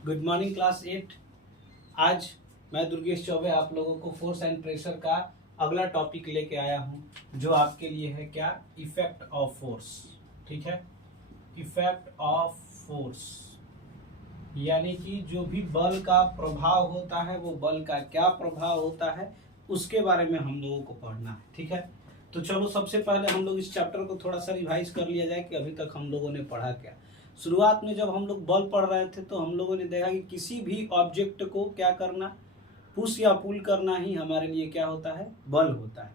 Good morning class 8। आज मैं दुर्गेश चौबे आप लोगों को फोर्स एंड प्रेशर का अगला टॉपिक लेके आया हूं, जो आपके लिए है क्या, इफेक्ट ऑफ फोर्स। ठीक है, इफेक्ट ऑफ फोर्स यानी कि जो भी बल का प्रभाव होता है वो बल का क्या प्रभाव होता है उसके बारे में हम लोगों को पढ़ना है। ठीक है, तो चलो सबसे पहले हम लोग इस चैप्टर को थोड़ा सा रिवाइज कर लिया जाए कि अभी तक हम लोगों ने पढ़ा क्या। शुरुआत में जब हम लोग बल पढ़ रहे थे तो हम लोगों ने देखा कि किसी भी ऑब्जेक्ट को क्या करना, पुश या पुल करना ही हमारे लिए क्या होता है, बल होता है।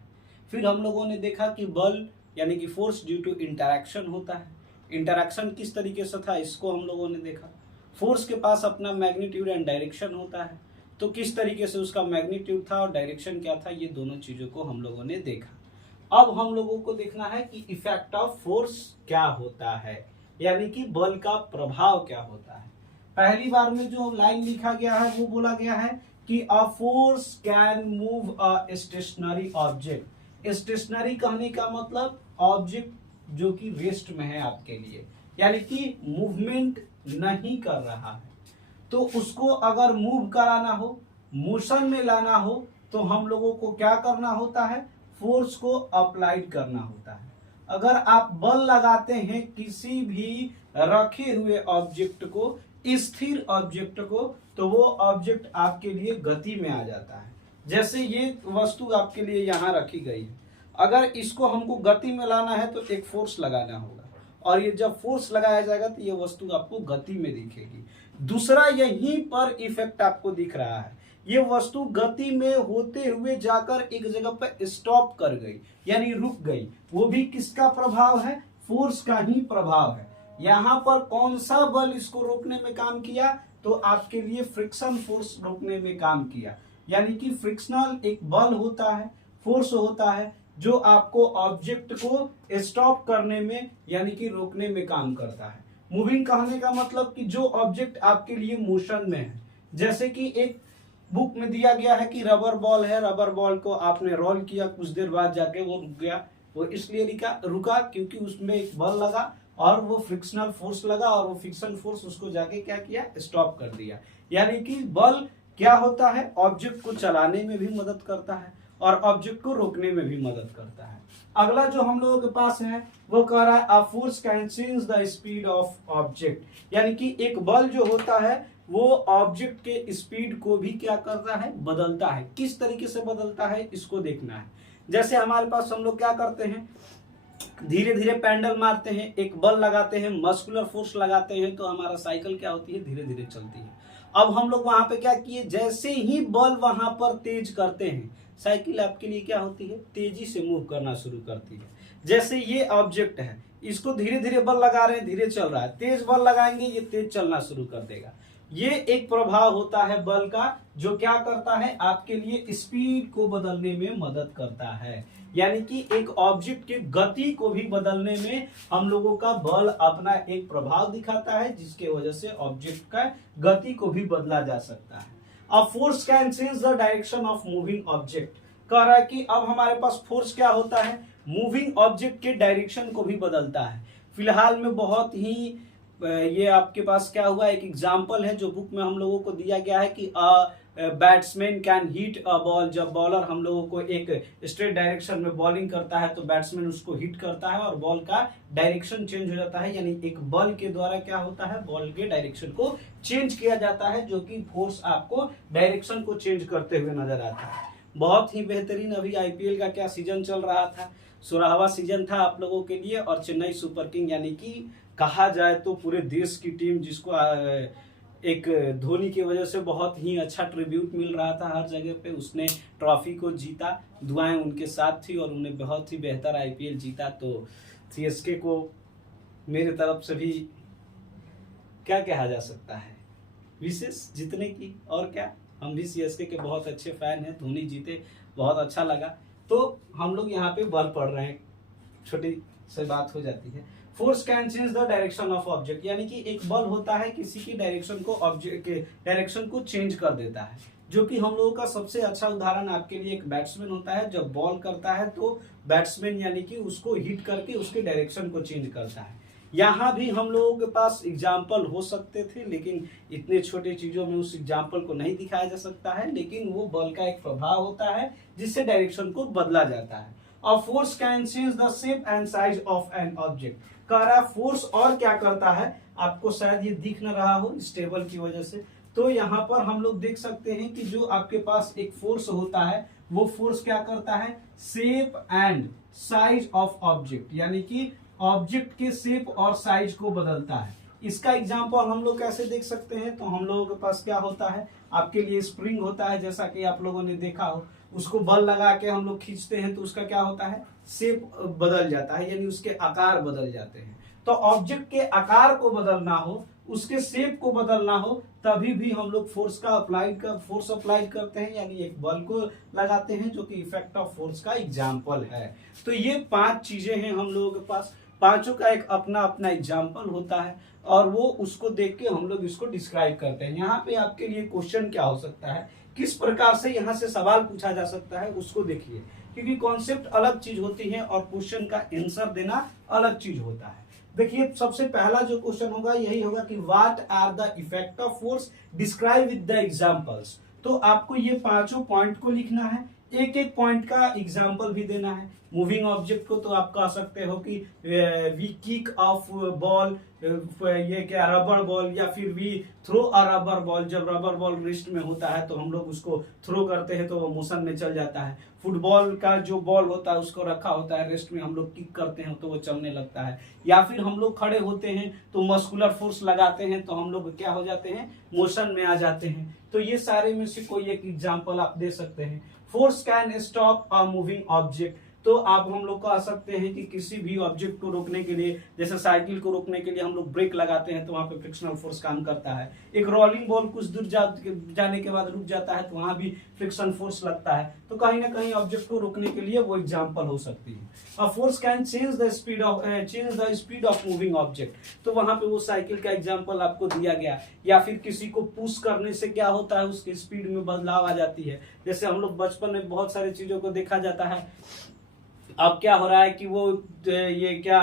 फिर हम लोगों ने देखा कि बल यानी कि फोर्स ड्यू टू इंटरैक्शन होता है। इंटरैक्शन किस तरीके से था इसको हम लोगों ने देखा। फोर्स के पास अपना मैग्नीट्यूड एंड डायरेक्शन होता है, तो किस तरीके से उसका मैग्नीट्यूड था और डायरेक्शन क्या था, ये दोनों चीजों को हम लोगों ने देखा। अब हम लोगों को देखना है कि इफेक्ट ऑफ फोर्स क्या होता है, यानी कि बल का प्रभाव क्या होता है। पहली बार में जो लाइन लिखा गया है वो बोला गया है कि a force can move a stationary object. Stationary कहने का मतलब ऑब्जेक्ट जो कि रेस्ट में है आपके लिए, यानी कि मूवमेंट नहीं कर रहा है, तो उसको अगर मूव कराना हो, मोशन में लाना हो, तो हम लोगों को क्या करना होता है, फोर्स को अप्लाइड करना होता है। अगर आप बल लगाते हैं किसी भी रखे हुए ऑब्जेक्ट को, स्थिर ऑब्जेक्ट को, तो वो ऑब्जेक्ट आपके लिए गति में आ जाता है। जैसे ये वस्तु आपके लिए यहाँ रखी गई है, अगर इसको हमको गति में लाना है तो एक फोर्स लगाना होगा, और ये जब फोर्स लगाया जाएगा तो ये वस्तु आपको गति में दिखेगी। दूसरा यहीं पर इफेक्ट आपको दिख रहा है, ये वस्तु गति में होते हुए जाकर एक जगह पर स्टॉप कर गई, यानी रुक गई। वो भी किसका प्रभाव है, फोर्स का ही प्रभाव है। यहाँ पर कौन सा बल इसको रोकने में काम किया, तो आपके लिए फ्रिक्शन फोर्स रोकने में काम किया। यानी कि फ्रिक्शनल एक बल होता है, फोर्स होता है, जो आपको ऑब्जेक्ट को स्टॉप करने में यानी कि रोकने में काम करता है। मूविंग कहने का मतलब कि जो ऑब्जेक्ट आपके लिए मोशन में है, जैसे कि एक बुक में दिया गया है कि रबर बॉल है, रबर बॉल को आपने रोल किया, कुछ देर बाद जाके वो रुक गया। वो इसलिए रुका क्योंकि उसमें एक बल लगा और वो फ्रिक्शनल फोर्स लगा, और वो फ्रिक्शन फोर्स उसको जाके क्या किया, स्टॉप कर दिया। यानी कि बल क्या होता है, ऑब्जेक्ट को चलाने में भी मदद करता है और ऑब्जेक्ट को रोकने में भी मदद करता है। अगला जो हम लोगों के पास है वो कह रहा है, अ force can change the speed of object. यानी कि एक बल जो होता है वो ऑब्जेक्ट के स्पीड को भी क्या करता है, बदलता है। किस तरीके से बदलता है इसको देखना है। जैसे हमारे पास हम लोग क्या करते हैं, धीरे धीरे पैडल मारते हैं, एक बल लगाते हैं, मस्कुलर फोर्स लगाते हैं, तो हमारा साइकिल क्या होती है, धीरे धीरे चलती है। अब हम लोग वहां पे क्या किए, जैसे ही बल वहां पर तेज करते हैं, साइकिल आपके लिए क्या होती है, तेजी से मूव करना शुरू करती है। जैसे ये ऑब्जेक्ट है, इसको धीरे धीरे बल लगा रहे हैं, धीरे चल रहा है, तेज बल लगाएंगे ये तेज चलना शुरू कर देगा। ये एक प्रभाव होता है बल का, जो क्या करता है, आपके लिए स्पीड को बदलने में मदद करता है। यानी कि एक ऑब्जेक्ट की गति को भी बदलने में हम लोगों का बल अपना एक प्रभाव दिखाता है, जिसके वजह से ऑब्जेक्ट का गति को भी बदला जा सकता है। अब force can change the direction of moving object. कह रहा है कि अब हमारे पास फोर्स क्या होता है, मूविंग ऑब्जेक्ट के डायरेक्शन को भी बदलता है। फिलहाल में बहुत ही ये आपके पास क्या हुआ, एक एग्जाम्पल है जो बुक में हम लोगों को दिया गया है कि batsman can hit a ball. जब बॉलर हम लोगों को एक स्ट्रेट डायरेक्शन में बॉलिंग करता है तो बैट्समैन उसको हिट करता है और बॉल का डायरेक्शन चेंज हो जाता है। यानी एक बल के द्वारा क्या होता है, बॉल के डायरेक्शन को चेंज किया जाता है, जो कि फोर्स आपको डायरेक्शन को चेंज करते हुए नजर आता है। बहुत ही बेहतरीन अभी आईपीएल का क्या सीजन चल रहा था, 16वां सीजन था आप लोगों के लिए, और चेन्नई सुपर किंग यानी कि कहा जाए तो पूरे देश की टीम, जिसको एक धोनी की वजह से बहुत ही अच्छा ट्रिब्यूट मिल रहा था हर जगह पे, उसने ट्रॉफी को जीता, दुआएं उनके साथ थी और उन्हें बहुत ही बेहतर आईपीएल जीता। तो सीएसके को मेरे तरफ से भी क्या कहा जा सकता है, विशेष जीतने की, और क्या, हम भी सीएसके के बहुत अच्छे फैन हैं, धोनी जीते बहुत अच्छा लगा। तो हम लोग यहाँ पे बल पढ़ रहे हैं, छोटी सी बात हो जाती है। Force can change the direction of object, यानी कि एक बल होता है किसी की डायरेक्शन को, ऑब्जेक्ट के डायरेक्शन को चेंज कर देता है। जो कि हम लोगों का सबसे अच्छा उदाहरण आपके लिए एक बैट्समैन होता है, जब बॉल करता है तो बैट्समैन यानी कि उसको हिट करके उसके डायरेक्शन को चेंज करता है। यहाँ भी हम लोगों के पास एग्जाम्पल हो सकते थे, लेकिन इतने छोटे चीजों में उस एग्जाम्पल को नहीं दिखाया जा सकता है, लेकिन वो बल का एक प्रभाव होता है जिससे डायरेक्शन को बदला जाता है। और force can change the shape and size of an object. कह रहा फोर्स और क्या करता है, आपको शायद ये दिख न रहा हो इस टेबल की वजह से, तो यहाँ पर हम लोग देख सकते हैं कि जो आपके पास एक फोर्स होता है वो फोर्स क्या करता है, shape and size of object, यानी कि ऑब्जेक्ट के शेप और साइज को बदलता है। इसका एग्जांपल हम लोग कैसे देख सकते हैं, तो हम लोगों के पास क्या होता है, आपके लिए स्प्रिंग होता है, जैसा कि आप लोगों ने देखा हो, उसको बल लगा के हम लोग खींचते हैं तो उसका क्या होता है, शेप बदल जाता है, यानी उसके आकार बदल जाते हैं। तो ऑब्जेक्ट के आकार को बदलना हो, उसके शेप को बदलना हो, तभी भी हम लोग फोर्स अप्लाई करते हैं, यानी एक बल को लगाते हैं, जो कि इफेक्ट ऑफ फोर्स का एग्जाम्पल है। तो ये 5 चीजें हैं हम लोगों के पास, पांचों का एक अपना अपना एग्जाम्पल होता है और वो उसको देख के हम लोग इसको डिस्क्राइब करते हैं। यहाँ पे आपके लिए क्वेश्चन क्या हो सकता है, किस प्रकार से यहाँ से सवाल पूछा जा सकता है, उसको देखिए, क्योंकि कॉन्सेप्ट अलग चीज होती है और क्वेश्चन का आंसर देना अलग चीज होता है। देखिए सबसे पहला जो क्वेश्चन होगा यही होगा कि what are the effect of force, describe with the examples. तो आपको ये पांचों पॉइंट को लिखना है, एक एक पॉइंट का एग्जांपल भी देना है। मूविंग ऑब्जेक्ट को तो आप कह सकते हो कि वी किक ऑफ बॉल, ये क्या रबर बॉल, या फिर we throw a rubber ball. जब रबर बॉल रेस्ट में होता है तो हम लोग उसको थ्रो करते हैं तो वो मोशन में चल जाता है। फुटबॉल का जो बॉल होता है उसको रखा होता है, रेस्ट में हम लोग किक करते हैं तो वो चलने लगता है। या फिर हम लोग खड़े होते हैं तो मस्कुलर फोर्स लगाते हैं तो हम लोग क्या हो जाते हैं, मोशन में आ जाते हैं। तो ये सारे में से कोई एक एग्जांपल आप दे सकते हैं। Force can stop a moving object, तो आप हम लोग कह सकते हैं कि किसी भी ऑब्जेक्ट को रोकने के लिए, जैसे साइकिल को रोकने के लिए हम लोग ब्रेक लगाते हैं तो वहां पे फ्रिक्शनल फोर्स काम करता है। एक रोलिंग बॉल कुछ दूर जाने के बाद रुक जाता है तो वहां भी फ्रिक्शन फोर्स लगता है। तो कहीं ना कहीं ऑब्जेक्ट को रोकने के लिए वो एग्जांपल हो सकती है। अ force can change the speed of moving object, तो वहां पे वो साइकिल का एग्जांपल आपको दिया गया। या फिर किसी को पुश करने से क्या होता है, उसकी स्पीड में बदलाव आ जाती है। जैसे हम लोग बचपन में बहुत सारी चीजों को देखा जाता है, अब क्या हो रहा है कि वो ये क्या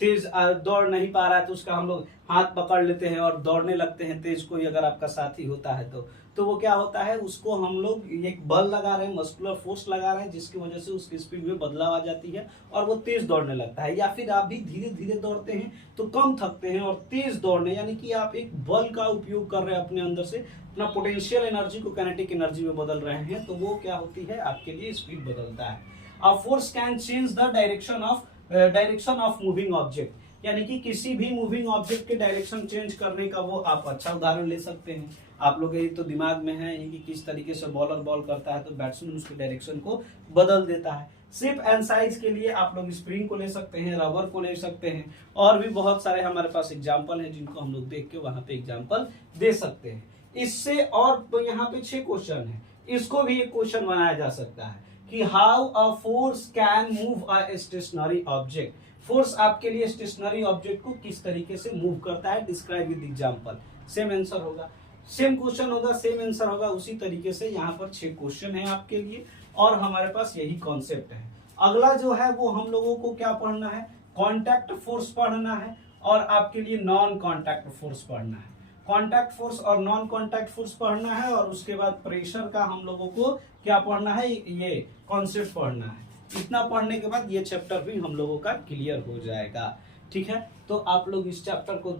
तेज दौड़ नहीं पा रहा है तो उसका हम लोग हाथ पकड़ लेते हैं और दौड़ने लगते हैं तेज। कोई अगर आपका साथी होता है तो वो क्या होता है, उसको हम लोग एक बल लगा रहे हैं, मस्कुलर फोर्स लगा रहे हैं, जिसकी वजह से उसकी स्पीड में बदलाव आ जाती है और वो तेज दौड़ने लगता है। या फिर आप भी धीरे धीरे दौड़ते हैं तो कम थकते हैं और तेज दौड़ने, यानी कि आप एक बल का उपयोग कर रहे हैं, अपने अंदर से अपना पोटेंशियल एनर्जी को काइनेटिक एनर्जी में बदल रहे हैं, तो वो क्या होती है, आपके लिए स्पीड बदलता है। A force can change the direction of moving object, यानी कि किसी भी मूविंग ऑब्जेक्ट के डायरेक्शन चेंज करने का वो आप अच्छा उदाहरण ले सकते हैं। आप लोग यही तो दिमाग में है कि किस तरीके से बॉलर बॉल करता है तो बैट्समैन उसके डायरेक्शन को बदल देता है। शेप एंड साइज के लिए आप लोग स्प्रिंग को ले सकते हैं, रबर को ले सकते हैं, और भी बहुत सारे हमारे पास एग्जाम्पल हैं जिनको हम लोग देख के वहां पे एग्जाम्पल दे सकते हैं। इससे और तो यहाँ पे 6 क्वेश्चन है, इसको भी एक क्वेश्चन बनाया जा सकता है कि how a force can move a stationary object. Force आपके लिए स्टेशनरी ऑब्जेक्ट को किस तरीके से मूव करता है, describe with example. Same answer होगा, सेम क्वेश्चन होगा, सेम आंसर होगा। उसी तरीके से यहाँ पर 6 क्वेश्चन है आपके लिए और हमारे पास यही कॉन्सेप्ट है। अगला जो है वो हम लोगों को क्या पढ़ना है, कॉन्टैक्ट फोर्स पढ़ना है और आपके लिए नॉन कॉन्टैक्ट फोर्स पढ़ना है। कॉन्टैक्ट फोर्स और नॉन कॉन्टैक्ट फोर्स पढ़ना है और उसके बाद प्रेशर का हम लोगों को क्या पढ़ना है, ये कॉन्सेप्ट पढ़ना है। इतना पढ़ने के बाद ये चैप्टर भी हम लोगों का क्लियर हो जाएगा। ठीक है, तो आप लोग इस चैप्टर को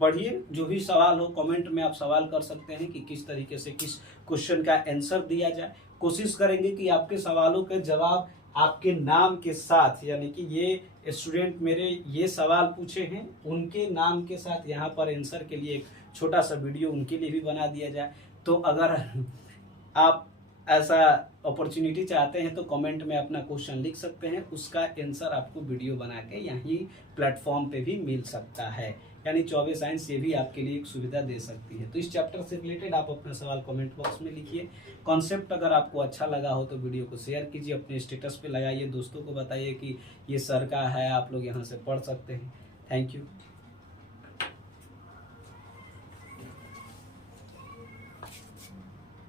पढ़िए। जो भी सवाल हो कमेंट में आप सवाल कर सकते हैं कि किस तरीके से किस क्वेश्चन का आंसर दिया जाए। कोशिश करेंगे कि आपके सवालों के जवाब आपके नाम के साथ, यानी कि ये स्टूडेंट मेरे ये सवाल पूछे हैं उनके नाम के साथ यहाँ पर आंसर के लिए एक छोटा सा वीडियो उनके लिए भी बना दिया जाए। तो अगर आप ऐसा अपॉर्चुनिटी चाहते हैं तो कमेंट में अपना क्वेश्चन लिख सकते हैं, उसका आंसर आपको वीडियो बना के यहीं प्लेटफॉर्म पे भी मिल सकता है। यानी चौबे साइंस ये भी आपके लिए एक सुविधा दे सकती है। तो इस चैप्टर से रिलेटेड आप अपना सवाल कमेंट बॉक्स में लिखिए। कॉन्सेप्ट अगर आपको अच्छा लगा हो तो वीडियो को शेयर कीजिए, अपने स्टेटस पे लगाइए, दोस्तों को बताइए कि ये सर का है, आप लोग यहाँ से पढ़ सकते हैं। Thank you.